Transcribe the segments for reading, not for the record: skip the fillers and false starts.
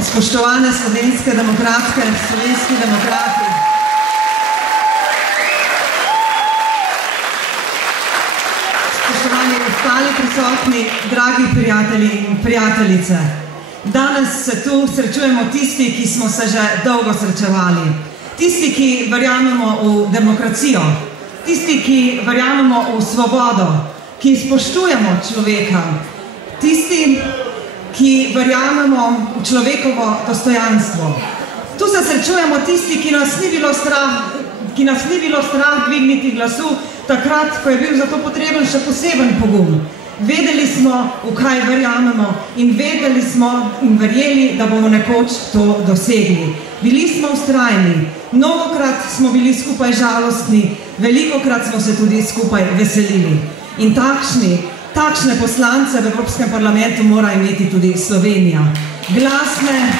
spoštovane slovenske demokratke, slovenski demokrati. Spoštovani ostali prisotni, dragi prijatelji in prijateljice. Danes se tu srečujemo tisti, ki smo se že dolgo srečevali. Tisti, ki verjamemo v demokracijo. Tisti, ki verjamemo v svobodo. Ki spoštujemo človeka. Tisti, ki verjamemo v človekovo dostojanstvo. Tu se srečujemo tisti, ki nas ni bilo strah dvigniti glasu, takrat, ko je bil za to potreben še poseben pogum. Vedeli smo, v kaj verjamemo in vedeli smo in verjeli, da bomo nekoč to dosegli. Bili smo vztrajni, mnogokrat smo bili skupaj žalostni, velikokrat smo se tudi skupaj veselili. In takšne poslance v Evropskem parlamentu mora imeti tudi Slovenija. Glasne,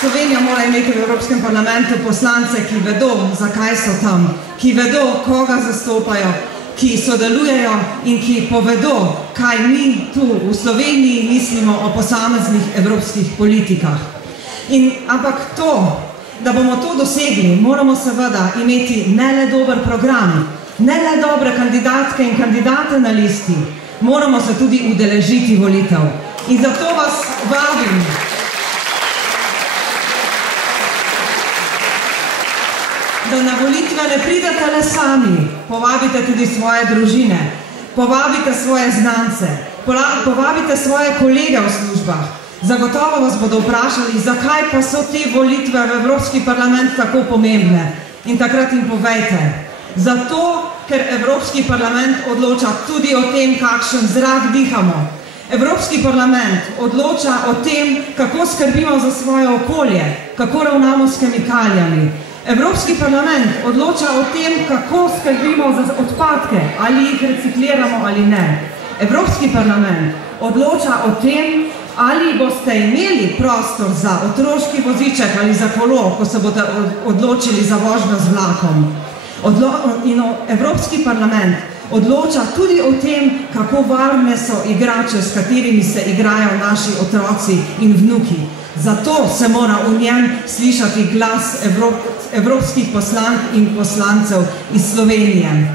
Slovenija mora imeti v Evropskem parlamentu poslance, ki vedo, zakaj so tam, ki vedo, koga zastopajo, ki sodelujejo in ki povedo, kaj mi tu v Sloveniji mislimo o posameznih evropskih politikah. Ampak to, da bomo to dosegli, moramo seveda imeti ne le dober program, ne le dobre kandidatke in kandidate na listi, moramo se tudi udeležiti volitev. In zato vas vabim, da na volitve ne pridete le sami, povabite tudi svoje družine, povabite svoje znance, povabite svoje kolege v službah. Zagotovo vas bodo vprašali, zakaj pa so te volitve v Evropski parlament tako pomembne. In takrat jim povejte. Zato, ker Evropski parlament odloča tudi o tem, kakšen zrak dihamo. Evropski parlament odloča o tem, kako skrbimo za svoje okolje, kako ravnamo s kemikalijami. Evropski parlament odloča o tem, kako skrbimo za odpadke, ali jih recikliramo ali ne. Evropski parlament odloča o tem, ali boste imeli prostor za otroški voziček ali za kolo, ko se boste odločili za vožnjo z vlakom. In Evropski parlament odloča tudi o tem, kako varne so igrače, s katerimi se igrajo naši otroci in vnuki. Zato se mora v njem slišati glas evropskih poslank in poslancev iz Slovenije.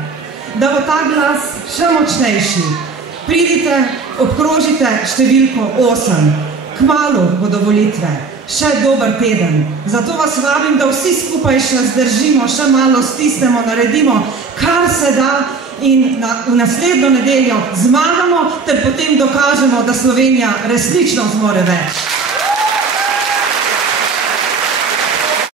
Da bo ta glas še močnejši, pridite, obkrožite številko 8. Kmalu bodo volitve, še dober teden. Zato vas vabim, da vsi skupaj še zdržimo, še malo stisnemo, naredimo, kar se da in v naslednjo nedeljo zmagamo, ter potem dokažemo, da Slovenija resnično zmore več.